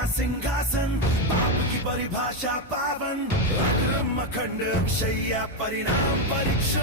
गया सिंहासन, पाप की परिभाषा पावन, अग्रम अखंड अक्षय परिणाम परीक्षा